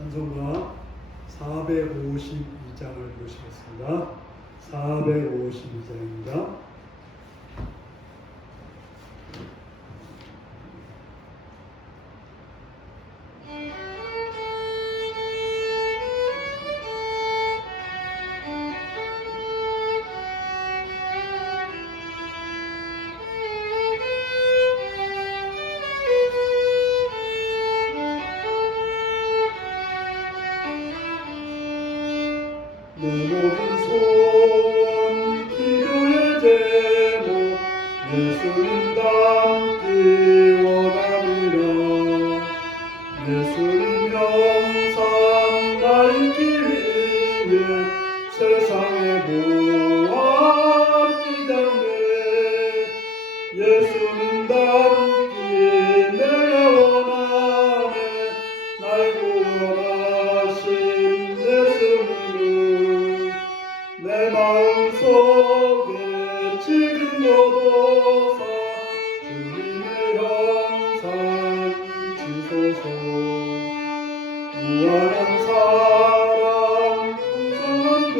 찬송가 452장을 부르시겠습니다. 452장입니다. 내 모든 소원 기도의 제목 예수님 닮기 원하리라. 예수님 형상 닮기 위해 세상에 모았기 때문에 예수님 닮기 내가 원하네. 날 구원하신 예수님을 내 마음속에 지금도 사 주님의 형상 지소서. 무한한 사랑 풍성한 긍휼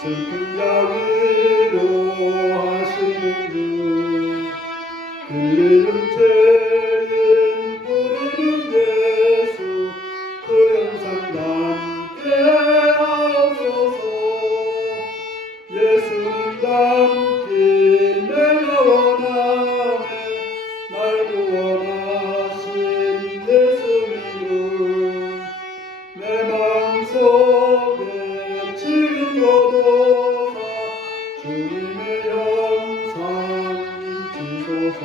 슬픈 자 위로하시는 주 들리는 죄인 부르는 예수 그 형상 닮게 하옵소서. 예수님 닮기 내가 원하네. 날 구원하신 예수님을 내 마음속에 지금도 사 주님의 형상 지소서.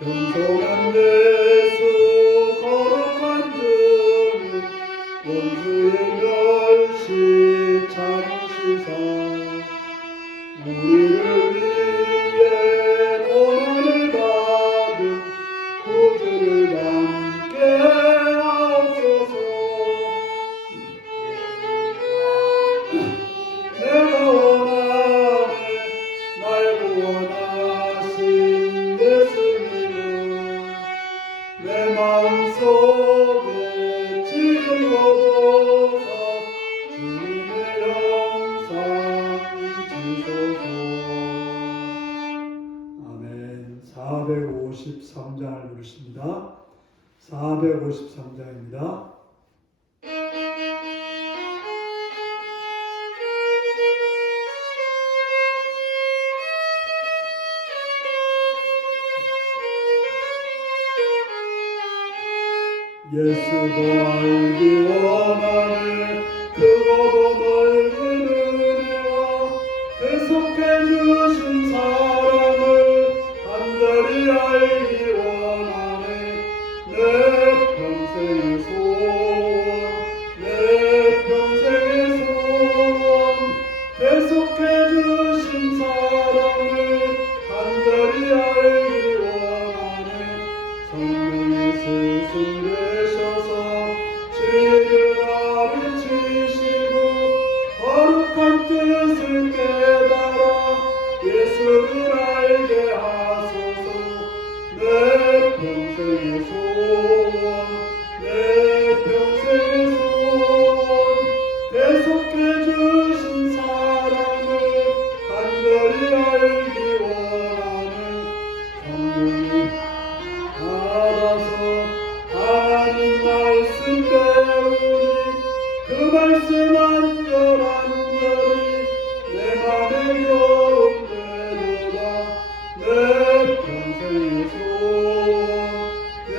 겸손한 예수 거룩한 주님 원수의 멸시 참으시사 우리를 위해 고난을 받은 구주를 닮게 하옵소서. 내가 원하네. 날 구원하신 예수님을 내 마음속에 지금도 사 주님의 형상 지소서. 아멘. 453장을 부르십니다. 453장입니다. 예수도 알기 원하네. 크고도 넓은 은혜와 계속해 주신 사랑을 간절히 알기 원하네. 내 평생의 소원 내 평생의 소원 계속해 주신 사랑을 간절히 알기 원하네. 성령의 스승 되셔서 죄를 가르치시고 거룩한 뜻을 깨달아 예수를 알게 하소서. 내 평생의 소원 내 평생의 소원 계속해 주신 사랑을 간절히 알기 원하네. 성령이 받아서 하나님 말씀 배우니 그 말씀 안절안절이 내 맘에 겨운 되도다. 내 평생의 소원 내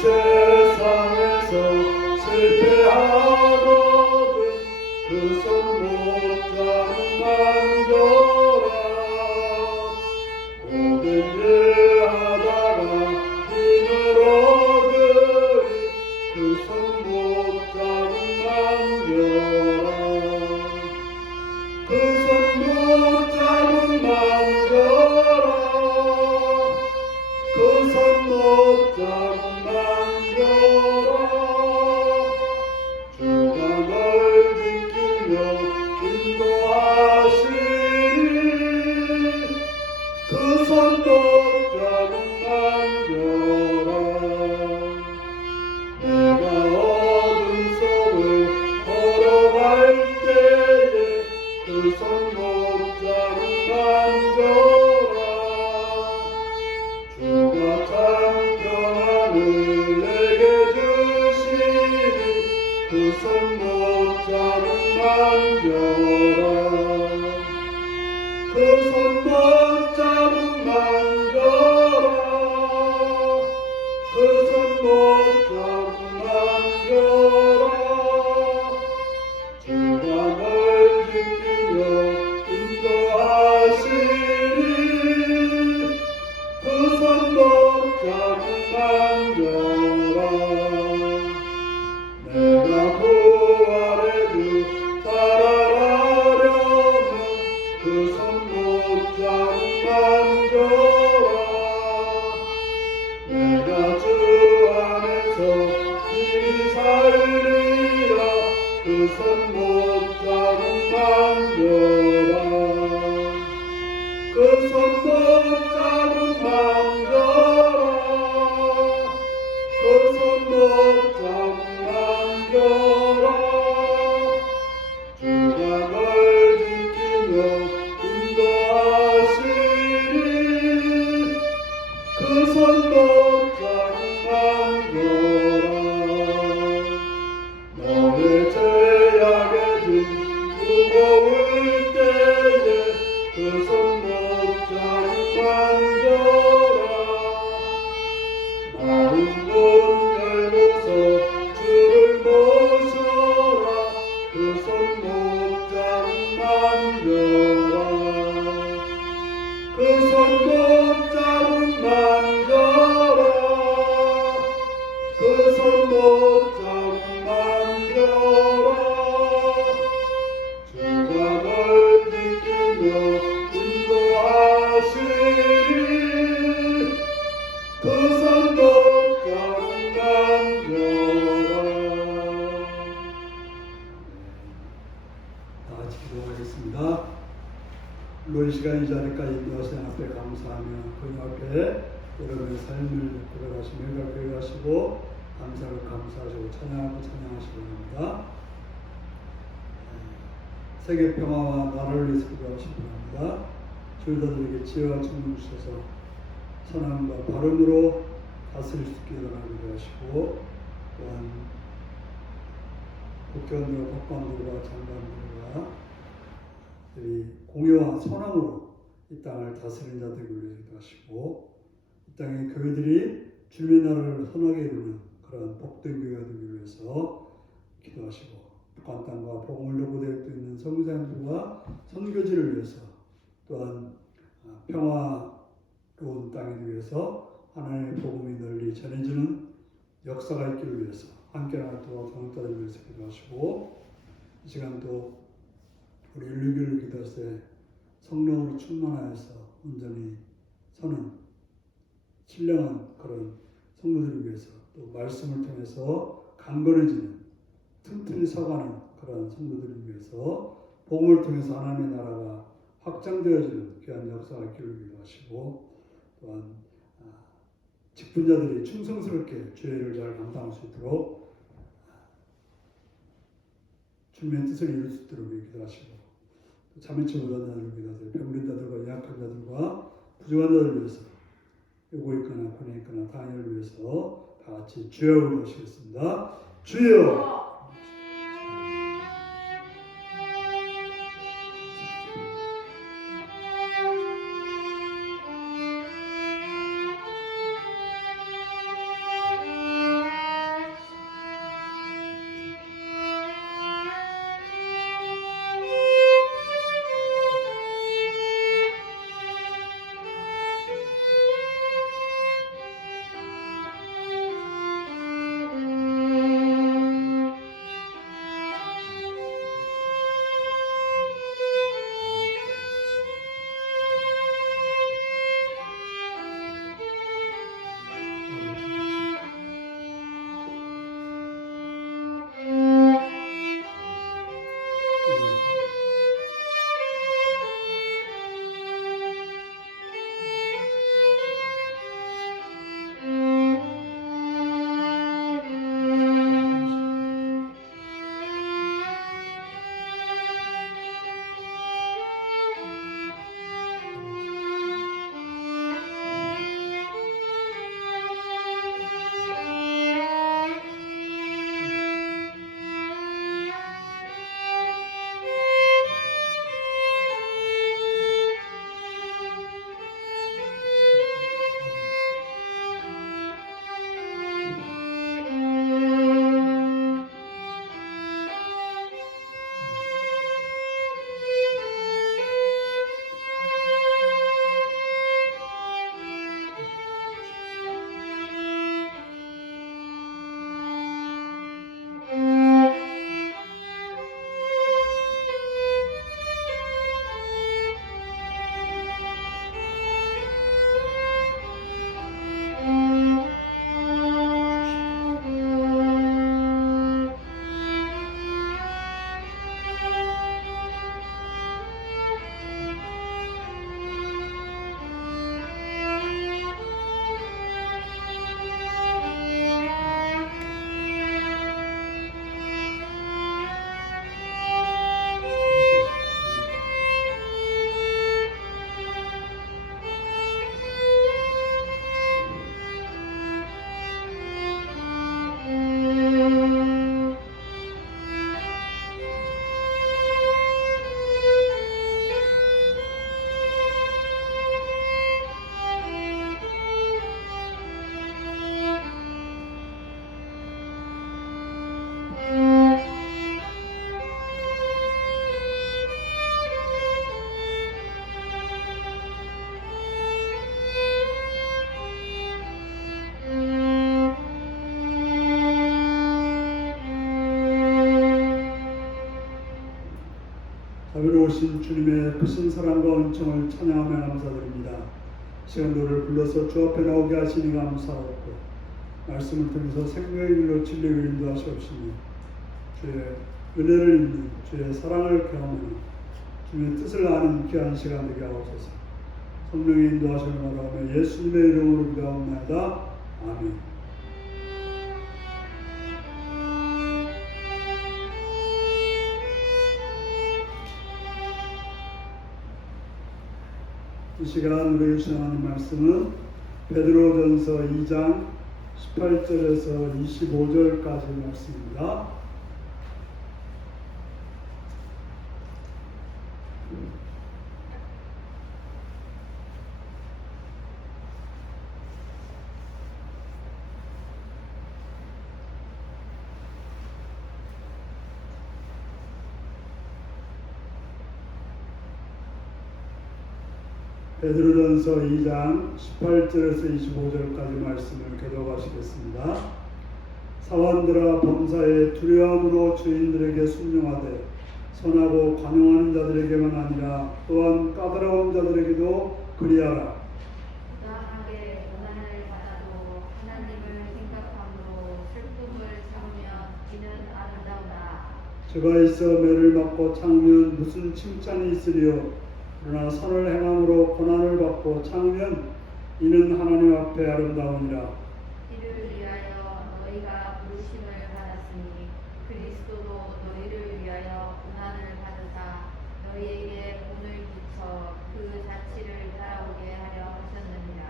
세상에서 실패하거든 그 손 못 잡은 만져라 고백을 하다가 힘을 얻으리 그 손 못 잡은 만져라 그 손 못 잡은 만져라 그 손 못 잡은 만져라 주가 널 지키며 인도하시리 그 손 못 잡은 만져라 내가 어둠 속을 걸어갈 때에 그 손 못 잡은 만져라 주가 참 평안을 내게 주시니 그 손 못 잡은 만져라 그 손 못 잡은 만져라 그 손 못 잡은 만져라 주가 널 지키며 인도하시리 그 손 못 잡은 만져라 내가 부활의 주 따라가려면 그 손 못 잡은 만져라 내가 주 안에서 힘이 살리라 그 손 못 잡은 만져라 그 손 못 잡은 만져라 그 손 못 잡은 만져라 주가 널 지키며 인도하시리 그 손 못 잡은 만져라 너의 죄악의 짐 무거울 때에 그 손 못 잡은 만져라 마음 문 열고서 주를 모셔라 그 손 못 잡은 만져라 그 손 못 잡은 만져라 그 손 못 잡은 만져라 주가 널 지키며 인도하시리 그 손 못 잡은 만져라 다 같이 기도하겠습니다. 오늘 시간 이 자리까지 인도하신 앞에 감사하며 그 앞에 여러분의 삶을 고백하시며 고백하시고 감사를 감사하시고 찬양하고 찬양하시기 바랍니다. 세계 평화와 나라를 위해서 기도하시기 바랍니다. 주여들에게 지혜와 충을 주셔서 선함과 발음으로 다스릴 수 있게 달라고 기도하시고 또한 국회의원들과 법관들과 장관들과 이 공의와 선함으로 이 땅을 다스리는 자 되기 위해 기도하시고 이 땅의 교회들이 주님의 나라를 선하게 이루는 그런 복된 교회가 되기 위해서 기도하시고 북한 땅과 복음을 요구되어 있는 선교사님들과 선교지를 위해서 또한 평화로운 땅에 위해서 하나님의 복음이 널리 전해지는 역사가 있기를 위해서 함께하는 또한 동역자들 위해서 기도하시고 이 시간도 우리 인류교를 기도할 때 성령으로 충만하여서 온전히 서는 신령한 그런 성도들을 위해서 또 말씀을 통해서 강건해지는 튼튼히 서가는 그런 성도들을 위해서 복음을 통해서 하나님의 나라가 확장되어지는 귀한 역사가 있기를 기도하시고 또한 직분자들이 충성스럽게 죄를 잘 감당할 수 있도록 주님의 뜻을 이룰 수 있도록 기도하시고 자매치 못한 자들을 기도하세요. 병든 자들과 약한 자들과 부족한 자들을 위해서 요구 있거나 권위 있거나 당연을 위해서 다 같이 주여 부르시겠습니다. 주여! 오신 주님의 크신 사랑과 은총을 찬양하며 감사드립니다. 시간 노래를 불러서 주 앞에 나오게 하시니 감사하고 말씀을 통해서 생명의 길로 진리를 인도하시옵시니 주의 은혜를 입는 주의 사랑을 경험하는 주님의 뜻을 아는 귀한 시간 되게 하옵소서. 성령의 인도하심을 바라며 예수님의 이름으로 기도합니다. 아멘. 이 시간 우리 주신 하나님 말씀은 베드로전서 2장 18절에서 25절까지 말씀입니다. 베드로전서 2장 18절에서 25절까지 말씀을 교독하시겠습니다. 사원들아 범사에 두려움으로 주인들에게 순종하되 선하고 관용하는 자들에게만 아니라 또한 까다로운 자들에게도 그리하라. 부당하게 고난을 받아도 하나님을 생각함으로 슬픔을 참으면 이는 아름다우다. 죄가 있어 매를 맞고 참으면 무슨 칭찬이 있으리요. 그러나 선을 행함으로 고난을 받고 참으면 이는 하나님 앞에 아름다우니라. 이를 위하여 너희가 부르심을 받았으니 그리스도도 너희를 위하여 고난을 받으사 너희에게 본을 붙여 그 자치를 따라오게 하려 하셨느니라.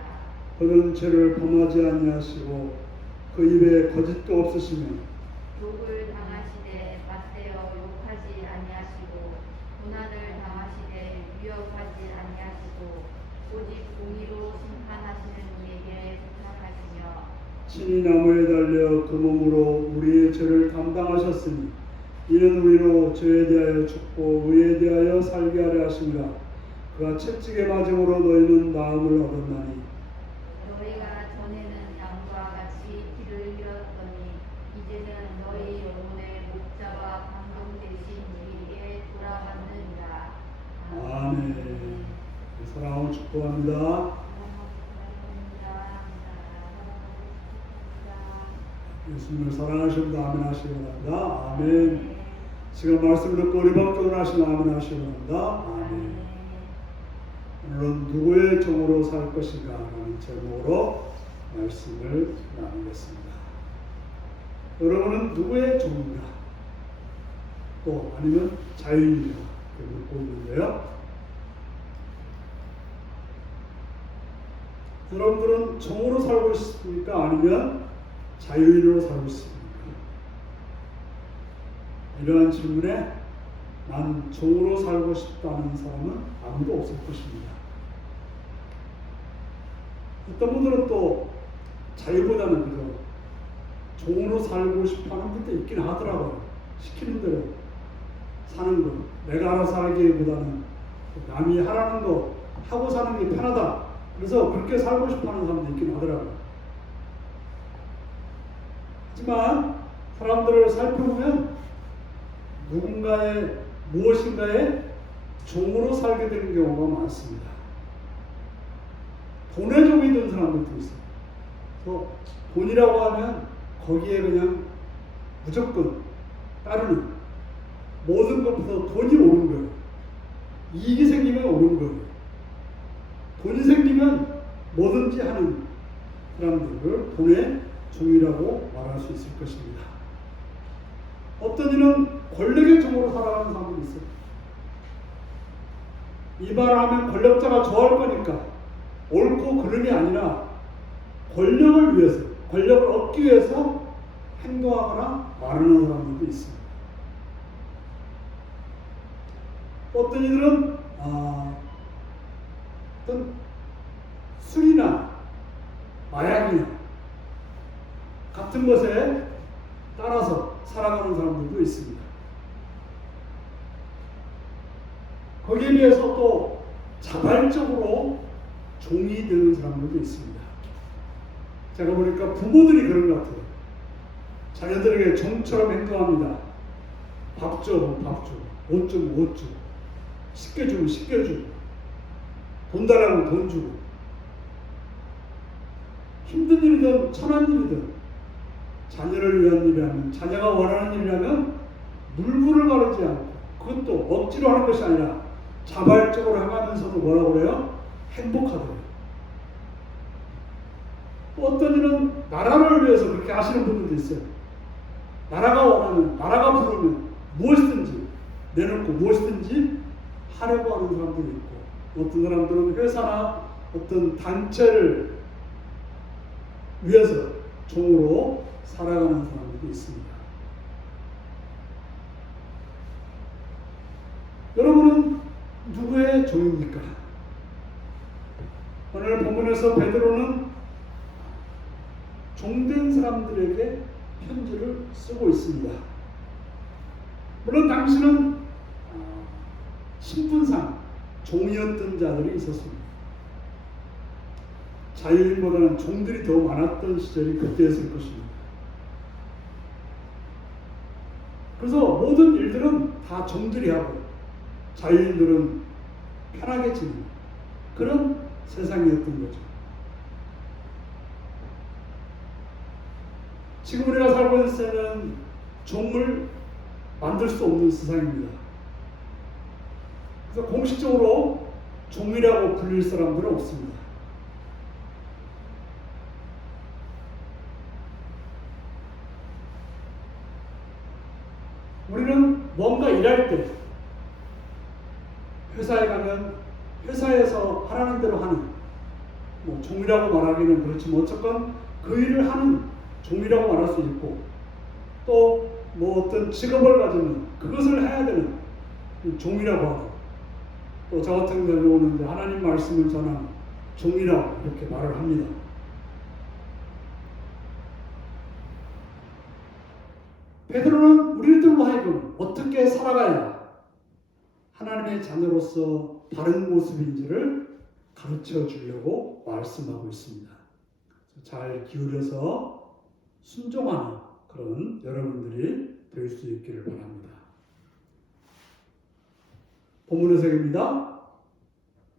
그는 죄를 범하지 아니하시고 그 입에 거짓도 없으시며 욕을 당하시되 맞대어 욕하지 아니하시고 고난을 당하시되 위협하지 아니하시고 오직 공의로 심판하시는 이에게 부탁하시며 친히 나무에 달려 그 몸으로 우리의 죄를 담당하셨으니 이는 우리로 죄에 대하여 죽고 의에 대하여 살게 하려 하심이라. 그가 채찍에 맞음으로 너희는 나음을 얻었나니 너희가 전에는 양과 같이 길을 잃었더니 이제는 너희 영혼의 목자와 감독 되신 우리에게 돌아왔느니라. 아멘. 사랑을 축복합니다. 예수님을 사랑하시면 아멘 하시기 바랍니다. 아멘. 지금 말씀 듣고 우리 박정을 하시면 아멘 하시기 바랍니다. 아멘. 오늘은 누구의 종으로 살 것인가 라는 제목으로 말씀을 나누겠습니다. 여러분은 누구의 종인가? 또 아니면 자유인가? 이렇게 묻고 있는데요. 여러분들은 종으로 살고 싶습니까? 아니면 자유인으로 살고 싶습니까? 이러한 질문에 난 종으로 살고 싶다는 사람은 아무도 없을 것입니다. 어떤 분들은 또 자유보다는 그저 종으로 살고 싶어하는 분도 있긴 하더라고요. 시키는 대로 사는 것, 내가 알아서 하기보다는 남이 하라는 거 하고 사는 게 편하다. 그래서 그렇게 살고 싶어하는 사람도 있긴 하더라고요. 하지만 사람들을 살펴보면 누군가의 무엇인가에 종으로 살게 되는 경우가 많습니다. 돈의 종이 된 사람들도 있어요. 그래서 돈이라고 하면 거기에 그냥 무조건 따르는 모든 것부터 돈이 오른 거예요. 이익이 생기면 오른 거예요. 돈이 생기면 뭐든지 하는 사람들을 돈의 종이라고 말할 수 있을 것입니다. 어떤 이는 권력의 종으로 살아가는 사람들이 있어요. 이 말을 하면 권력자가 좋아할 거니까 옳고 그름이 아니라 권력을 위해서, 권력을 얻기 위해서 행동하거나 말하는 사람들도 있습니다. 어떤 이들은 어떤 술이나 마약이나 같은 것에 따라서 살아가는 사람들도 있습니다. 거기에 비해서 또 자발적으로 종이 되는 사람들도 있습니다. 제가 보니까 부모들이 그런 것 같아요. 자녀들에게 종처럼 행동합니다. 밥 줘, 밥 줘. 옷 좀, 옷 줘. 씻겨주고 씻겨주고 돈 달라고 돈 주고 힘든 일이든 천한 일이든 자녀를 위한 일이라면 자녀가 원하는 일이라면 물불을 가르지 않고 그것도 억지로 하는 것이 아니라 자발적으로 행하면서도 뭐라고 그래요? 행복하더래요. 어떤 일은 나라를 위해서 그렇게 하시는 분들도 있어요. 나라가 원하면, 나라가 부르면 무엇이든지 내놓고 무엇이든지 하려고 하는 사람들이 있고, 어떤 사람들은 회사나 어떤 단체를 위해서 종으로 살아가는 사람들이 있습니다. 여러분은 누구의 종입니까? 오늘 본문에서 베드로는 종된 사람들에게 편지를 쓰고 있습니다. 물론 당시는 신분상 종이었던 자들이 있었습니다. 자유인보다는 종들이 더 많았던 시절이 그때였을 것입니다. 그래서 모든 일들은 다 종들이 하고 자유인들은 편하게 지내는 그런 세상이었던 거죠. 지금 우리가 살고 있는 세상은 종을 만들 수 없는 세상입니다. 그래서 공식적으로 종이라고 불릴 사람들은 없습니다. 우리는 뭔가 일할 때 회사에 가면 회사에서 하라는 대로 하는 종이라고 말하기는 그렇지만 어쨌건 그 일을 하는 종이라고 말할 수 있고 또 어떤 직업을 가지면 그것을 해야 되는 종이라고 하고 또 저 같은 경우는 하나님 말씀을 전하는 종이라고 이렇게 말을 합니다. 베드로는 우리들로 하여금 어떻게 살아가야 하나님의 자녀로서 바른 모습인지를 가르쳐 주려고 말씀하고 있습니다. 잘 기울여서 순종하는 그런 여러분들이 될 수 있기를 바랍니다. 본문의 세계입니다.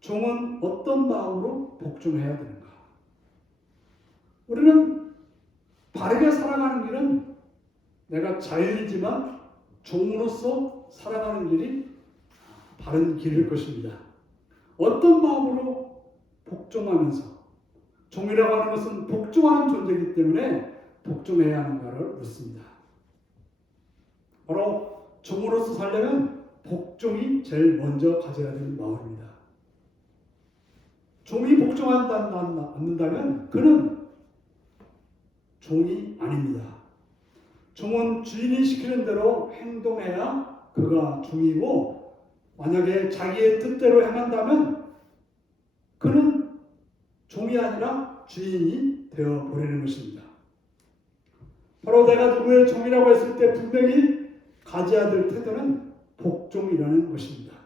종은 어떤 마음으로 복종해야 되는가? 우리는 바르게 살아가는 길은 내가 자유이지만 종으로서 살아가는 길이 바른 길일 것입니다. 어떤 마음으로 복종하면서 종이라고 하는 것은 복종하는 존재이기 때문에 복종해야 하는가를 묻습니다. 바로 종으로서 살려면 복종이 제일 먼저 가져야 되는 마음입니다. 종이 복종하지 않는다면 그는 종이 아닙니다. 종은 주인이 시키는 대로 행동해야 그가 종이고 만약에 자기의 뜻대로 행한다면 그는 종이 아니라 주인이 되어버리는 것입니다. 바로 내가 누구의 종이라고 했을 때 분명히 가져야 될 태도는 복종이라는 것입니다.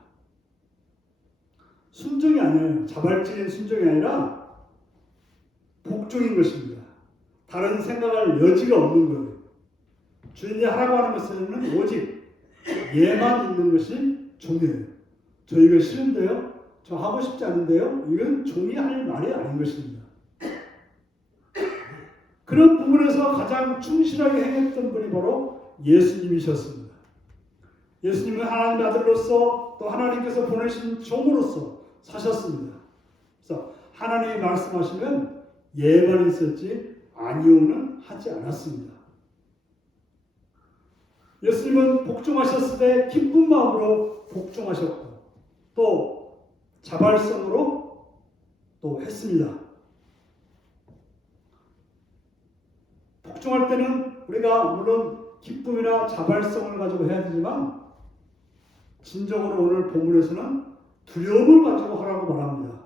순종이 아니에요. 자발적인 순종이 아니라 복종인 것입니다. 다른 생각할 여지가 없는 거예요. 주인이 하라고 하는 것은 오직 예만 있는 것이 종이에요. 저 이거 싫은데요? 저 하고 싶지 않은데요? 이건 종이 할 말이 아닌 것입니다. 그런 부분에서 가장 충실하게 행했던 분이 바로 예수님이셨습니다. 예수님은 하나님의 아들로서 또 하나님께서 보내신 종으로서 사셨습니다. 그래서 하나님이 말씀하시면 예만 있었지 아니오는 하지 않았습니다. 예수님은 복종하셨을 때 기쁜 마음으로 복종하셨고 또 자발성으로 또 했습니다. 복종할 때는 우리가 물론 기쁨이나 자발성을 가지고 해야 되지만 진정으로 오늘 본문에서는 두려움을 가지고 하라고 말합니다.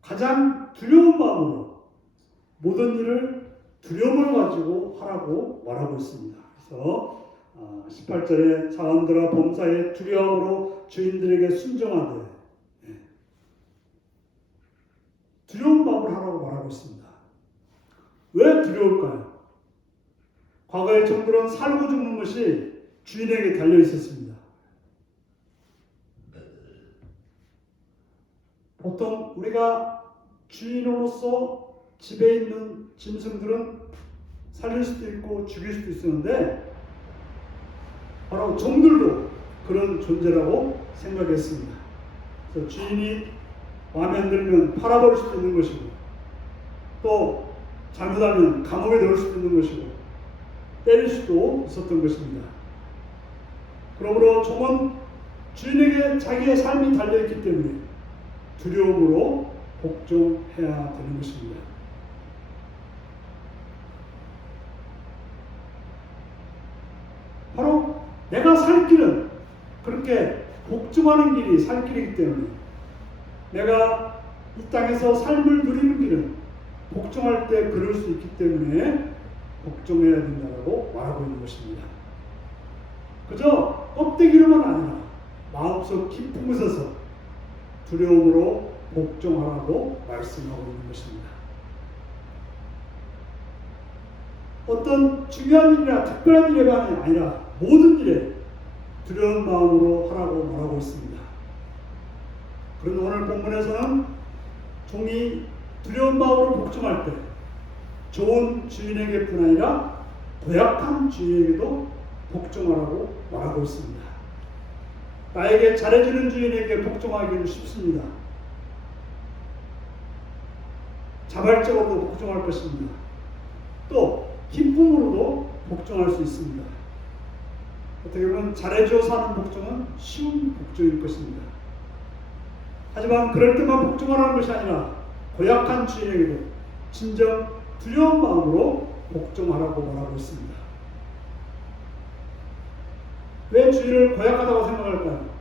가장 두려운 마음으로 모든 일을 두려움을 가지고 하라고 말하고 있습니다. 그래서 18절에 자원들아 범사에 두려움으로 주인들에게 순종하되 두려운 마음을 하라고 말하고 있습니다. 왜 두려울까요? 과거의 종들은 살고 죽는 것이 주인에게 달려 있었습니다. 보통 우리가 주인으로서 집에 있는 짐승들은 살릴 수도 있고 죽일 수도 있었는데 바로 종들도 그런 존재라고 생각했습니다. 그래서 주인이 마음에 안 들면 팔아버릴 수도 있는 것이고 또 잘못하면 감옥에 넣을 수도 있는 것이고 때릴 수도 있었던 것입니다. 그러므로 종은 주인에게 자기의 삶이 달려있기 때문에 두려움으로 복종해야 되는 것입니다. 바로 내가 살 길은 그렇게 복종하는 길이 살 길이기 때문에 내가 이 땅에서 삶을 누리는 길은 복종할 때 그럴 수 있기 때문에 복종해야 된다고 말하고 있는 것입니다. 그저 껍데기로만 아니라 마음속 깊은 곳에서 두려움으로 복종하라고 말씀하고 있는 것입니다. 어떤 중요한 일이나 특별한 일에만 아니라 모든 일에 두려운 마음으로 하라고 말하고 있습니다. 그런 오늘 본문에서는 종이 두려운 마음으로 복종할 때 좋은 주인에게뿐 아니라 고약한 주인에게도 복종하라고 말하고 있습니다. 나에게 잘해주는 주인에게 복종하기는 쉽습니다. 자발적으로도 복종할 것입니다. 또 기쁨으로도 복종할 수 있습니다. 어떻게 보면 잘해줘서 하는 복종은 쉬운 복종일 것입니다. 하지만 그럴 때만 복종하라는 것이 아니라 고약한 주인에게도 진정 두려운 마음으로 복종하라고 말하고 있습니다. 왜 주인을 고약하다고 생각할까요?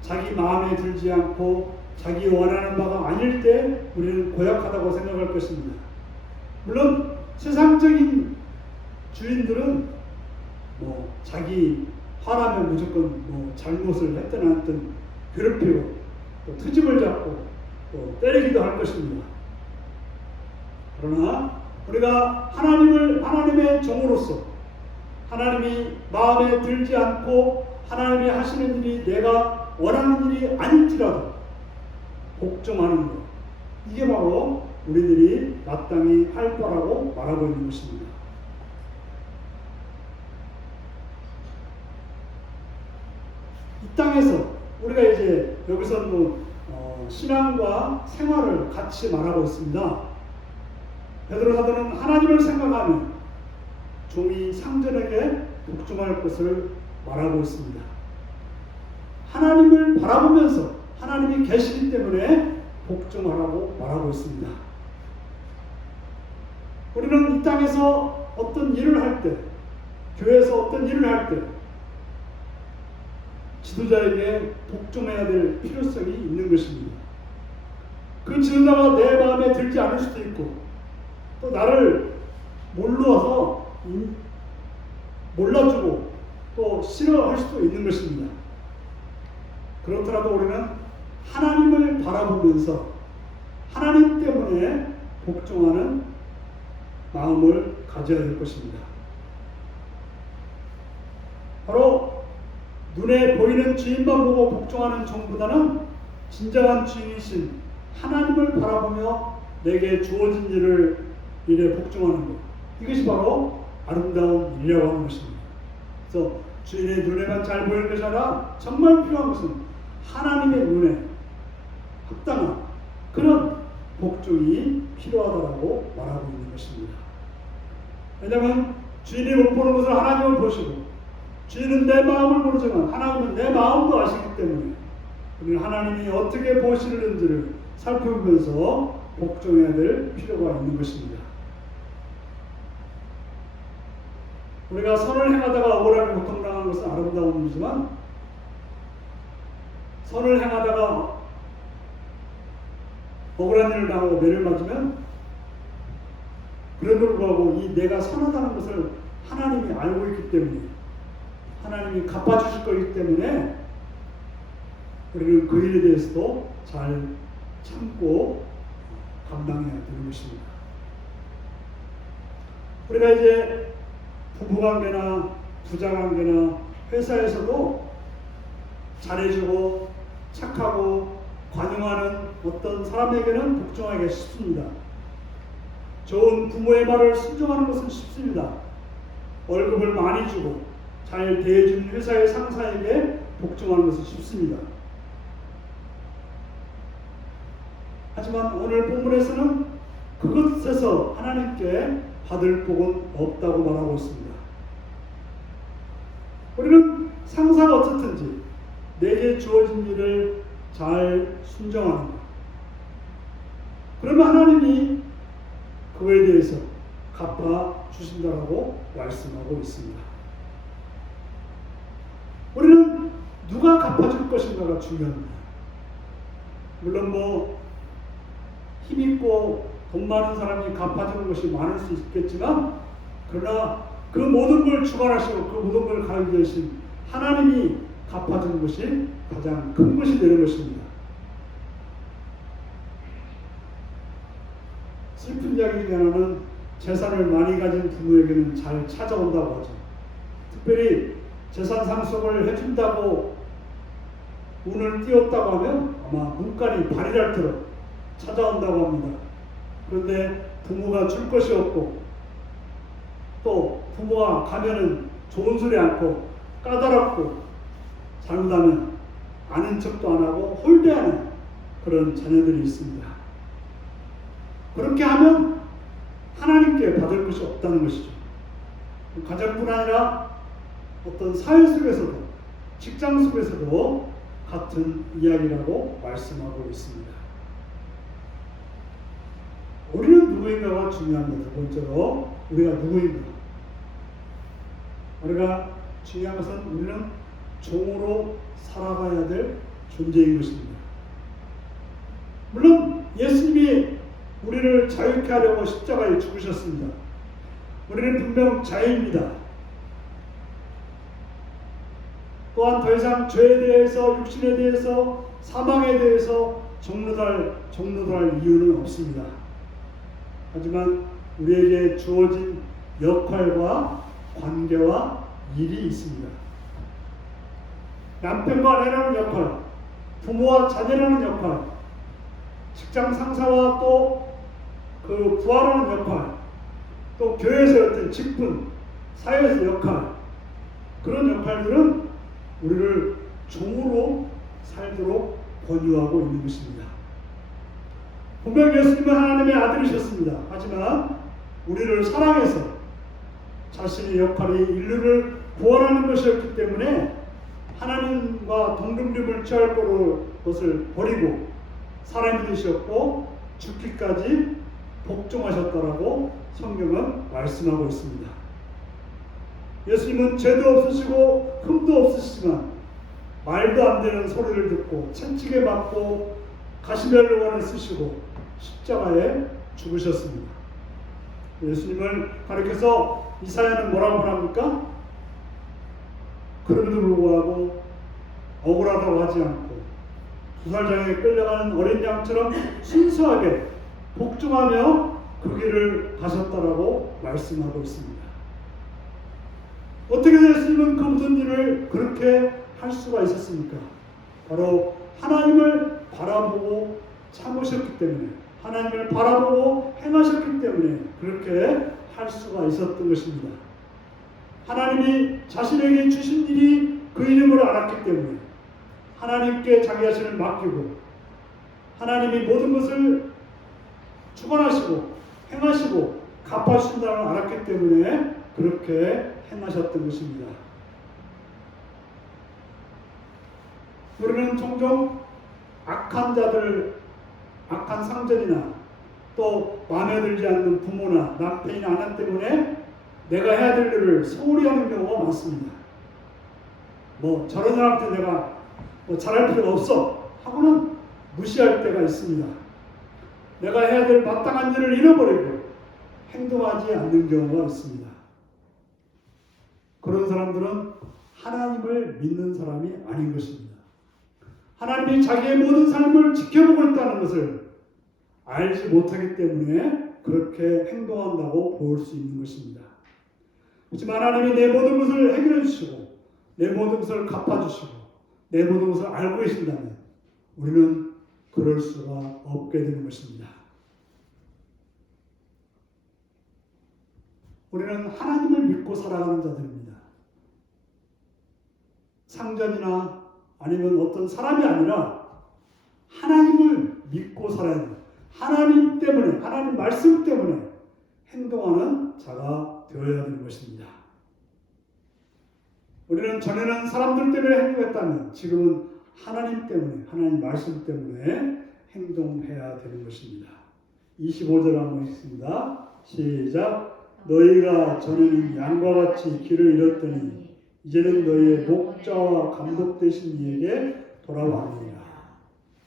자기 마음에 들지 않고 자기 원하는 바가 아닐 때 우리는 고약하다고 생각할 것입니다. 물론 세상적인 주인들은 자기 화나면 무조건 잘못을 했든 안 했든 괴롭히고 또 트집을 잡고 또 때리기도 할 것입니다. 그러나 우리가 하나님의 종으로서 하나님이 마음에 들지 않고 하나님이 하시는 일이 내가 원하는 일이 아닐지라도 복종하는 것, 이게 바로 우리들이 마땅히 할 거라고 말하고 있는 것입니다. 이 땅에서 우리가 이제 여기서 신앙과 생활을 같이 말하고 있습니다. 베드로 사도는 하나님을 생각하며 종이 상전에게 복종할 것을 말하고 있습니다. 하나님을 바라보면서 하나님이 계시기 때문에 복종하라고 말하고 있습니다. 우리는 이 땅에서 어떤 일을 할 때, 교회에서 어떤 일을 할 때 지도자에게 복종해야 될 필요성이 있는 것입니다. 그 지도자가 내 마음에 들지 않을 수도 있고 또 나를 몰라주고 또 싫어할 수도 있는 것입니다. 그렇더라도 우리는 하나님을 바라보면서 하나님 때문에 복종하는 마음을 가져야 될 것입니다. 바로 눈에 보이는 주인만 보고 복종하는 종보다는 진정한 주인이신 하나님을 바라보며 내게 주어진 일에 복종하는 것, 이것이 바로 아름다운 일이라고 하는 것입니다. 그래서 주인의 눈에만 잘 보이는 것이 아니라 정말 필요한 것은 하나님의 눈에 합당한 그런 복종이 필요하다고 말하고 있는 것입니다. 왜냐하면 주인이 못 보는 것을 하나님을 보시고 주인은 내 마음을 모르지만 하나님은 내 마음도 아시기 때문에 우리는 하나님이 어떻게 보시는지를 살펴보면서 복종해야 될 필요가 있는 것입니다. 우리가 선을 행하다가 억울함을 고통당하는 것은 아름다운 일이지만 선을 행하다가 억울한 일을 당하고 매를 맞으면 그럼에도 불구하고 이 내가 선하다는 것을 하나님이 알고 있기 때문에 하나님이 갚아주실 거기 때문에 우리는 그 일에 대해서도 잘 참고 감당해야 되는 것입니다. 우리가 이제 부부관계나 부자관계나 회사에서도 잘해주고 착하고 관용하는 어떤 사람에게는 복종하기가 쉽습니다. 좋은 부모의 말을 순종하는 것은 쉽습니다. 월급을 많이 주고 잘 대해주는 회사의 상사에게 복종하는 것은 쉽습니다. 하지만 오늘 본문에서는 그것에서 하나님께 받을 복은 없다고 말하고 있습니다. 우리는 상사가 어떻든지 내게 주어진 일을 잘 순종하는 것. 그러면 하나님이 그거에 대해서 갚아 주신다라고 말씀하고 있습니다. 우리는 누가 갚아줄 것인가가 중요합니다. 물론 힘있고 돈 많은 사람이 갚아주는 것이 많을 수 있겠지만, 그러나 그 모든 걸 주관하시고 그 모든 걸 가지고 계신 하나님이 갚아주는 것이 가장 큰 것이 되는 것입니다. 슬픈 이야기 중에 하나는 재산을 많이 가진 부모에게는 잘 찾아온다고 하죠. 특별히 재산 상속을 해준다고 운을 띄웠다고 하면 아마 문간이 발휘할 대로 찾아온다고 합니다. 그런데 부모가 줄 것이 없고 또 부모가 가면은 좋은 소리 않고 까다롭고 잘못하면 아는 척도 안 하고 홀대하는 그런 자녀들이 있습니다. 그렇게 하면 하나님께 받을 것이 없다는 것이죠. 가정뿐 아니라 어떤 사회 속에서도 직장 속에서도 같은 이야기라고 말씀하고 있습니다. 우리는 누구인가가 중요합니다. 두 번째로 우리가 누구인가. 우리가 중요한 것은 우리는 종으로 살아가야 될 존재인 것입니다. 물론 예수님이 우리를 자유케 하려고 십자가에 죽으셨습니다. 우리는 분명 자유입니다. 또한 더 이상 죄에 대해서, 육신에 대해서, 사망에 대해서 종로달 이유는 없습니다. 하지만 우리에게 주어진 역할과 관계와 일이 있습니다. 남편과 아내라는 역할, 부모와 자녀라는 역할, 직장 상사와 또 그 부하라는 역할, 또 교회에서 어떤 직분, 사회에서 역할, 그런 역할들은 우리를 종으로 살도록 권유하고 있는 것입니다. 분명 예수님은 하나님의 아들이셨습니다. 하지만 우리를 사랑해서 자신의 역할이 인류를 구원하는 것이었기 때문에 하나님과 동등됨을 취할 것을 버리고 사람이 되셨고 죽기까지 복종하셨다라고 성경은 말씀하고 있습니다. 예수님은 죄도 없으시고 흠도 없으시지만 말도 안 되는 소리를 듣고 채찍에 맞고 가시멜로wan을 쓰시고 십자가에 죽으셨습니다. 예수님을 가리켜서 이사야는 뭐라고 말합니까? 그럼에도 불구하고 억울하다고 하지 않고 두살장에 끌려가는 어린 양처럼 순수하게 복종하며 그 길을 가셨다라고 말씀하고 있습니다. 어떻게 예수님은 그 모든 일을 그렇게 할 수가 있었습니까? 바로 하나님을 바라보고 참으셨기 때문에, 하나님을 바라보고 행하셨기 때문에 그렇게 할 수가 있었던 것입니다. 하나님이 자신에게 주신 일이 그 이름을 알았기 때문에 하나님께 자기 자신을 맡기고 하나님이 모든 것을 주관하시고 행하시고 갚아주신다는 걸 알았기 때문에 그렇게 행하셨던 것입니다. 우리는 종종 악한 자들, 악한 상전이나 또 마음에 들지 않는 부모나 남편이나 아내 때문에 내가 해야 될 일을 소홀히 하는 경우가 많습니다. 저런 사람한테 내가 잘할 필요가 없어 하고는 무시할 때가 있습니다. 내가 해야 될 마땅한 일을 잃어버리고 행동하지 않는 경우가 있습니다. 그런 사람들은 하나님을 믿는 사람이 아닌 것입니다. 하나님이 자기의 모든 삶을 지켜보고 있다는 것을 알지 못하기 때문에 그렇게 행동한다고 볼 수 있는 것입니다. 하지만 하나님이 내 모든 것을 해결해 주시고 내 모든 것을 갚아주시고 내 모든 것을 알고 계신다면 우리는 그럴 수가 없게 되는 것입니다. 우리는 하나님을 믿고 살아가는 자들입니다. 상전이나 아니면 어떤 사람이 아니라 하나님을 믿고 살아야 돼요. 하나님 때문에, 하나님 말씀 때문에 행동하는 자가 되어야 되는 것입니다. 우리는 전에는 사람들 때문에 행동했다면 지금은 하나님 때문에, 하나님 말씀 때문에 행동해야 되는 것입니다. 25절 한번 읽습니다. 시작. 너희가 전에는 양과 같이 길을 잃었더니 이제는 너희의 목자와 감독 되신 이에게 돌아왔느니라.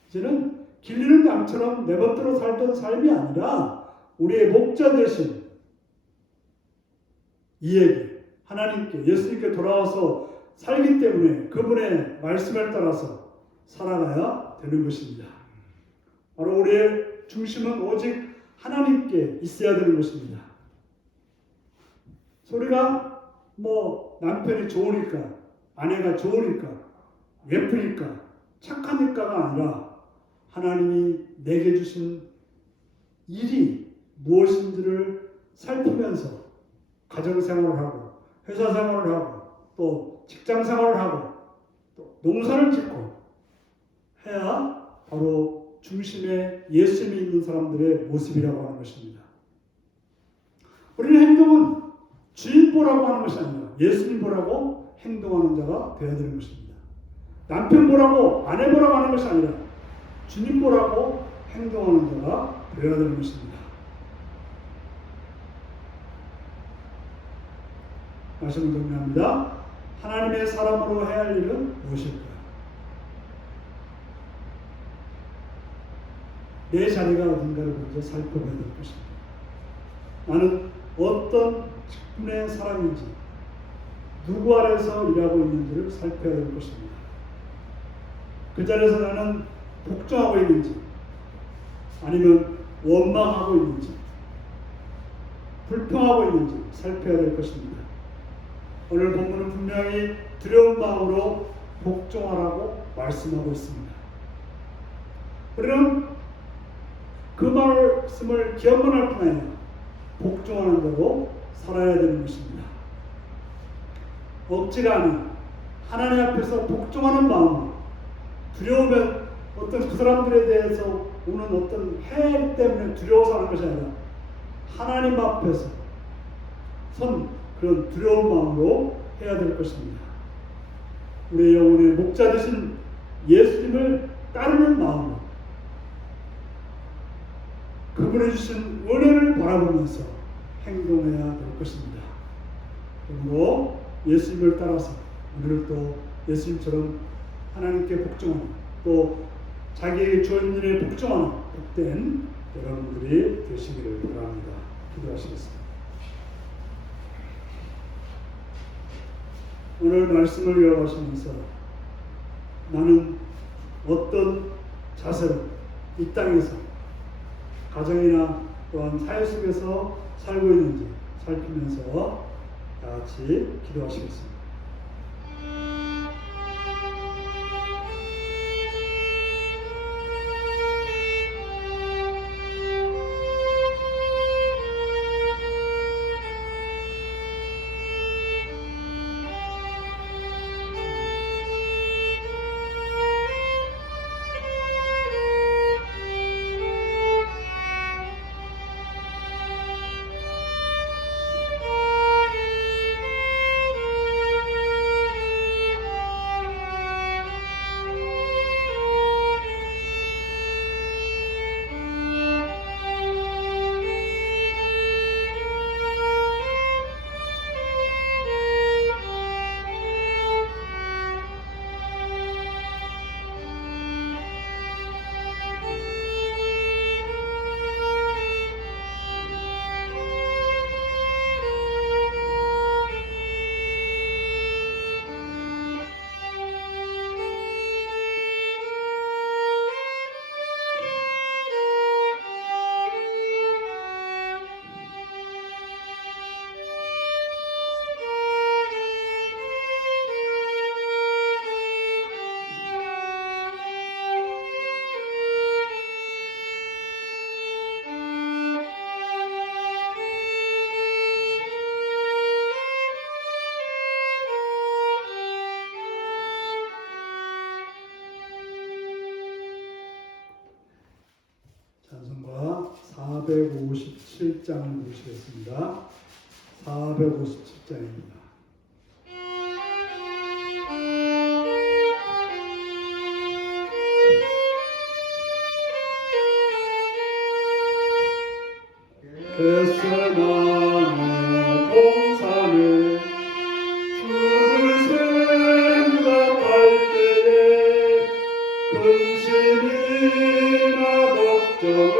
이제는 길 잃은 양처럼 내버려 살던 삶이 아니라 우리의 목자 되신 이에게, 하나님께, 예수님께 돌아와서 살기 때문에 그분의 말씀을 따라서 살아가야 되는 것입니다. 바로 우리의 중심은 오직 하나님께 있어야 되는 것입니다. 소리가 남편이 좋으니까, 아내가 좋으니까, 예쁘니까, 착하니까가 아니라 하나님이 내게 주신 일이 무엇인지를 살피면서 가정생활을 하고 회사 생활을 하고 또 직장 생활을 하고 또 농사를 짓고 해야 바로 중심에 예수님이 있는 사람들의 모습이라고 하는 것입니다. 우리는 행동은 주인 보라고 하는 것이 아니라 예수님 보라고 행동하는 자가 되어야 되는 것입니다. 남편 보라고 아내 보라고 하는 것이 아니라 주님 보라고 행동하는 자가 되어야 되는 것입니다. 말씀을 정리합니다. 하나님의 사람으로 해야 할 일은 무엇일까요? 내 자리가 어딘가를 먼저 살펴봐야 될 것입니다. 나는 어떤 직분의 사람인지, 누구 아래서 일하고 있는지를 살펴야 될 것입니다. 그 자리에서 나는 복종하고 있는지, 아니면 원망하고 있는지, 불평하고 있는지 살펴야 될 것입니다. 오늘 본문은 분명히 두려운 마음으로 복종하라고 말씀하고 있습니다. 우리는 그 말씀을 기억만 할 뿐 아니라 복종하는 대로 살아야 되는 것입니다. 억지가 아닌 하나님 앞에서 복종하는 마음으로, 두려우면 어떤 그 사람들에 대해서 오는 어떤 해악 때문에 두려워서 하는 것이 아니라 하나님 앞에서 선 그런 두려운 마음으로 해야 될 것입니다. 우리의 영혼의 목자 되신 예수님을 따르는 마음으로 그분이 주신 은혜를 바라보면서 행동해야 될 것입니다. 그러므로 예수님을 따라서 오늘도 예수님처럼 하나님께 복종하는, 또 자기에게 주어진 일에 복종하는 복된 여러분들이 되시기를 바랍니다. 기도하시겠습니다. 오늘 말씀을 이어가시면서 나는 어떤 자세로 이 땅에서 가정이나 또한 사회 속에서 살고 있는지 살피면서 다 같이 기도하시겠습니다. 457장을 보시겠습니다. 457장입니다. 겟세마네 동산에 주를 생각할 때에 근심이나 걱정을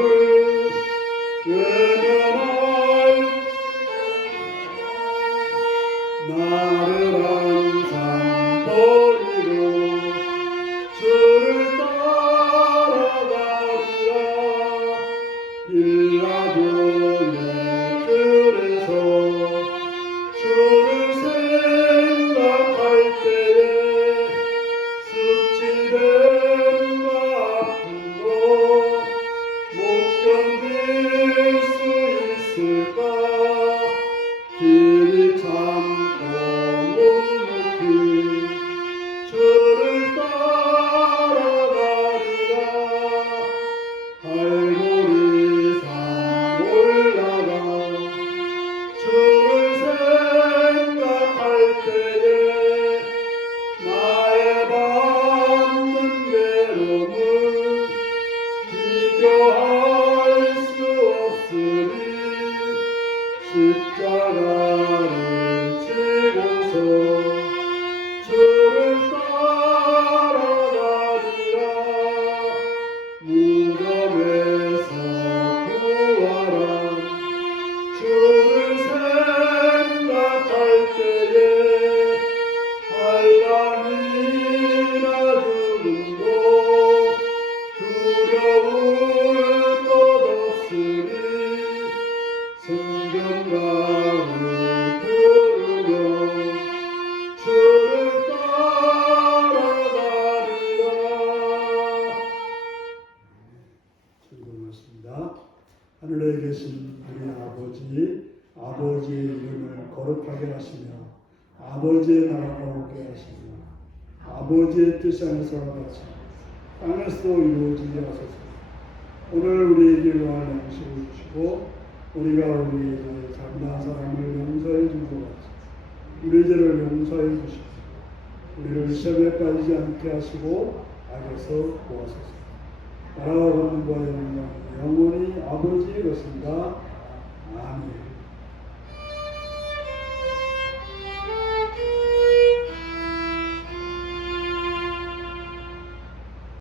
외면할 나를 항상 버리고 주를 따라가리라. 빌라도의 뜰에서 주를 생각할 때에 습지됨과 아픔도 못 견딜 수 있을까. 길이 참고 묵묵히 주를 따라가리라. 갈보리산 올라가 주를 생각할 때에 나의 받는 괴로움을 비교할 수 없으니 십자가를 지고서 주를 따라가리라. 무덤에서 부활한 주를 생각할 때에 환난이나 죽음도 두려울 것 없으니 성경가를 부르며 주를 따라가리라. 즐거웠습니다. 하늘에 계신 우리 아버지의 이름을 거룩하게 하시며 아버지의 나라가 오게 하시며 아버지의 뜻이 하늘에서와 같이 땅에서도 이루어지게 하소서. 오늘 우리에게 요할 양식을 주시고 우리가 우리에게 잘못한 사람을 용서해 준 것 같이 우리 죄를 용서해 주시고 우리를 시험에 빠지지 않게 하시고 악에서 구하소서. 나라와 권능과 영광이 영원히 아버지의 것입니다. 아멘.